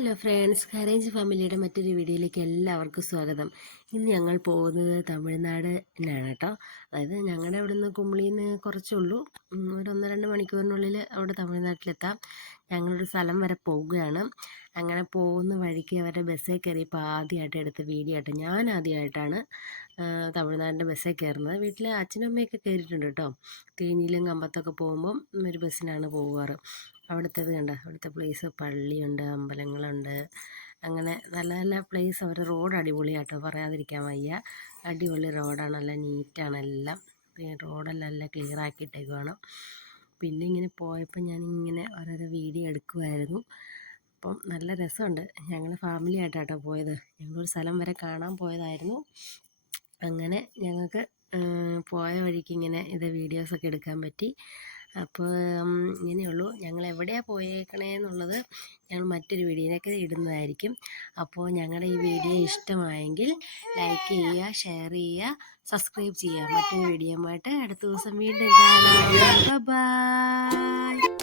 Hello friends, കരേഞ്ച് ഫാമിലിയുടെ മറ്റൊരു വീഡിയോയിലേക്ക് എല്ലാവർക്കും സ്വാഗതം. ഇന്ന് ഞങ്ങൾ പോകുന്നത് തമിഴ്നാടിനാണ് കേട്ടോ. അതായത് ഞങ്ങളുടെ അവിടെ നിന്ന് കുമളിയിൽ നിന്ന് കുറച്ചുള്ളൂ, ഒരു 1-2 മണിക്കൂറിനുള്ളിൽ അവിടെ തമിഴ്നാട്ടിലെത്താം. ഞങ്ങളൊരു സ്ഥലം വരെ പോവുകയാണ്. അങ്ങനെ പോകുന്ന വഴിക്ക് അവരുടെ ബസ്സിൽ കയറിയപ്പോൾ ആദ്യമായിട്ട് എടുത്ത വീഡിയോ ആയിട്ട് ഞാൻ ആദ്യമായിട്ടാണ് തമിഴ്നാടിൻ്റെ ബസ്സിൽ കയറുന്നത്. വീട്ടിൽ അച്ഛനും അമ്മയൊക്കെ കയറിയിട്ടുണ്ട് കേട്ടോ. തേനിയിലും കമ്പത്തൊക്കെ പോകുമ്പം ഒരു ബസ്സിനാണ് പോകാറ്. അവിടുത്തേത് കണ്ട, അവിടുത്തെ പ്ലേസ് പള്ളിയുണ്ട്, അമ്പലങ്ങളുണ്ട്, അങ്ങനെ നല്ല നല്ല പ്ലേസ്. അവരുടെ റോഡ് അടിപൊളിയാട്ടോ, പറയാതിരിക്കാൻ വയ്യ. അടിപൊളി റോഡാണ്, നല്ല നീറ്റാണ് എല്ലാം. റോഡെല്ലാം നല്ല ക്ലിയർ ആക്കിയിട്ടേക്കുവാണ്. പിന്നെ ഇങ്ങനെ പോയപ്പോൾ ഞാനിങ്ങനെ ഓരോരോ വീഡിയോ എടുക്കുമായിരുന്നു. അപ്പം നല്ല രസമുണ്ട്. ഞങ്ങൾ ഫാമിലി ആയിട്ടാട്ടോ പോയത്. ഞങ്ങളൊരു സ്ഥലം വരെ കാണാൻ പോയതായിരുന്നു. അങ്ങനെ ഞങ്ങൾക്ക് പോയ വഴിക്ക് ഇങ്ങനെ ഇത് വീഡിയോസൊക്കെ എടുക്കാൻ പറ്റി. അപ്പോൾ ഇങ്ങനെയുള്ളൂ. ഞങ്ങൾ എവിടെയാണ് പോയേക്കണേന്നുള്ളത് ഞങ്ങൾ മറ്റൊരു വീഡിയോയിലൊക്കെ ഇടുന്നതായിരിക്കും. അപ്പോൾ ഞങ്ങളുടെ ഈ വീഡിയോ ഇഷ്ടമായെങ്കിൽ ലൈക്ക് ചെയ്യുക, ഷെയർ ചെയ്യുക, സബ്സ്ക്രൈബ് ചെയ്യുക. മറ്റൊരു വീഡിയോയുമായിട്ട് അടുത്ത ദിവസം വീണ്ടും കാണാം. ബൈ.